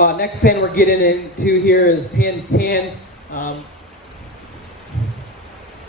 Next pen we're getting into here is pen 10.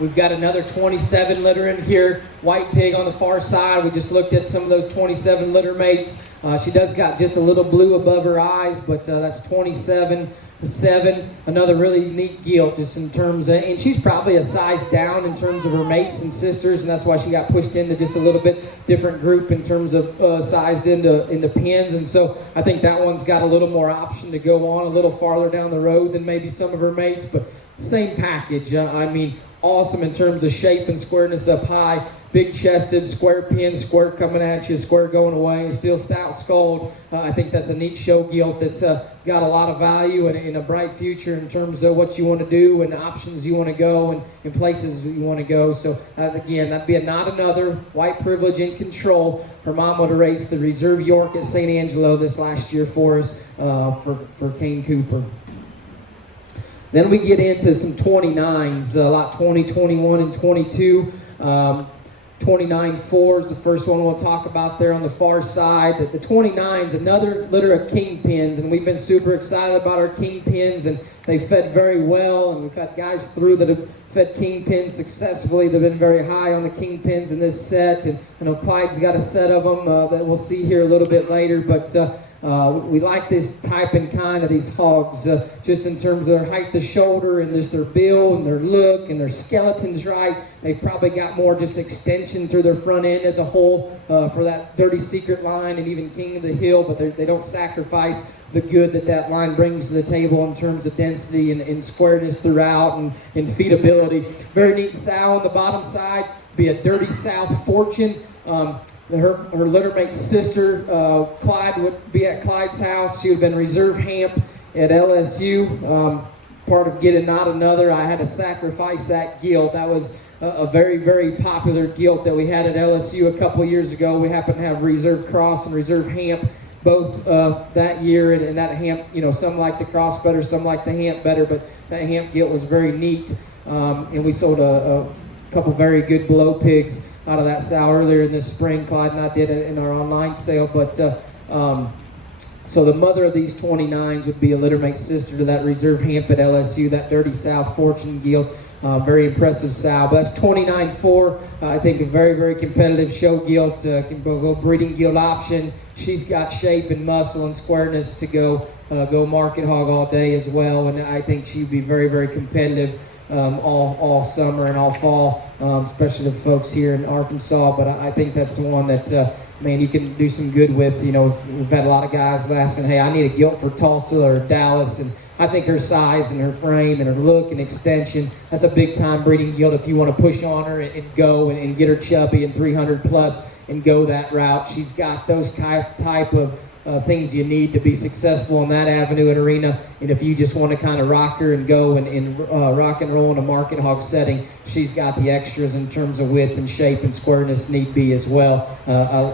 We've got another 27 litter in here. White pig on the far side. We just looked at some of those 27 litter mates. She does got just a little blue above her eyes, but that's 27 to 7. Another really neat gilt just in terms of, and she's probably a size down in terms of her mates and sisters, and that's why she got pushed into just a little bit different group in terms of sized into pins. And so I think that one's got a little more option to go on a little farther down the road than maybe some of her mates, but same package. I mean, awesome in terms of shape and squareness up high. Big chested, square pin, square coming at you, square going away, still stout skulled. I think that's a neat show gilt that's got a lot of value and a bright future in terms of what you want to do and options you want to go and places you want to go. So again, that'd be not another white privilege in control. Her mom would have raced the Reserve York at St. Angelo this last year for us for Kane Cooper. Then we get into some 29s, lot 20, 21, and 22. 29-4 is the first one we'll talk about there on the far side. The 29's another litter of kingpins, and we've been super excited about our kingpins, and they fed very well, and we've had guys through that have fed kingpins successfully. They've been very high on the kingpins in this set, and I know Clyde's got a set of them that we'll see here a little bit later, but we like this type and kind of these hogs, just in terms of their height to shoulder and just their build and their look and their skeleton's right. They've probably got more just extension through their front end as a whole for that Dirty Secret line and even King of the Hill, but they don't sacrifice the good that line brings to the table in terms of density and squareness throughout and feedability. Very neat sow on the bottom side, be a Dirty South Fortune. Her littermate's sister, Clyde, would be at Clyde's house. She would have been reserve hamp at LSU. Part of getting not another, I had to sacrifice that gilt. That was a very, very popular gilt that we had at LSU a couple years ago. We happened to have Reserve Cross and Reserve Hamp both that year, and that Hamp, some like the Cross better, some like the Hamp better, but that Hamp gilt was very neat. And we sold a couple very good blow pigs out of that sow earlier in this spring. Clyde and I did it in our online sale, but so the mother of these 29s would be a littermate sister to that Reserve Hamp at LSU, that Dirty South Fortune gilt. Very impressive sow. But that's 29-4. I think a very, very competitive show gilt. Can go breeding gilt option. She's got shape and muscle and squareness to go market hog all day as well. And I think she'd be very, very competitive all summer and all fall, especially the folks here in Arkansas. But I think that's the one that, you can do some good with. We've had a lot of guys asking, hey, I need a gilt for Tulsa or Dallas. And I think her size and her frame and her look and extension, that's a big-time breeding gilt if you want to push on her and go and get her chubby and 300 plus and go that route. She's got those type of things you need to be successful in that avenue and arena. And if you just want to kind of rock her and go and rock and roll in a market hog setting, she's got the extras in terms of width and shape and squareness need be as well.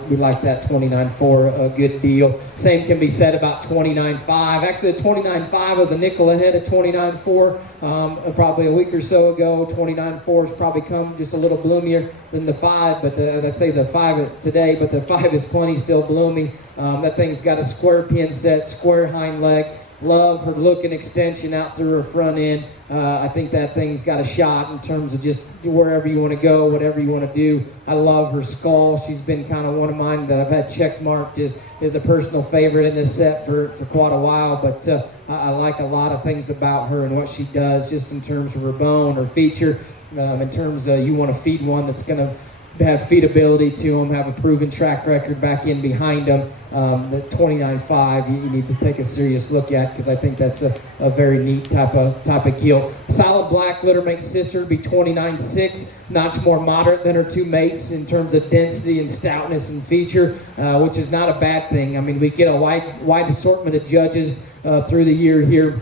We like that 29-4 a good deal. Same can be said about 29-5. Actually, the 29-5 was a nickel ahead of 29-4 probably a week or so ago. 29-4 has probably come just a little bloomier than the 5, but let's say the 5 today, but the 5 is plenty still bloomy. That thing's got a square pin set, square hind leg. Love her look and extension out through her front end. I think that thing's got a shot in terms of just wherever you want to go, whatever you want to do. I love her skull. She's been kind of one of mine that I've had check marked as a personal favorite in this set for quite a while. But I like a lot of things about her and what she does just in terms of her bone, her feature, in terms of you want to feed one that's going to have feedability to them, have a proven track record back in behind them. The 29-5 you need to take a serious look at because I think that's a very neat type of gilt. Solid black littermate sister would be 29-6, notch more moderate than her two mates in terms of density and stoutness and feature, which is not a bad thing. I mean, we get a wide assortment of judges through the year here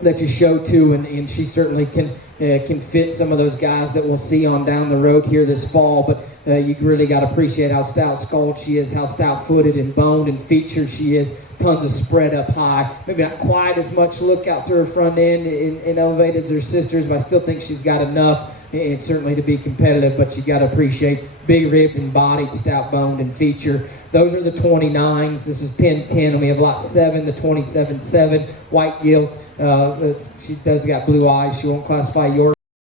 that you show to, and she certainly can fit some of those guys that we'll see on down the road here this fall. But you really got to appreciate how stout-skulled she is, how stout-footed and boned and featured she is. Tons of spread up high. Maybe not quite as much look out through her front end and elevated as her sisters, but I still think she's got enough and certainly to be competitive, but you got to appreciate big ribbed and bodied, stout boned and feature. Those are the 29s. This is pin 10, and we have lot 7, the 27-7 white gill. She does got blue eyes. She won't classify yours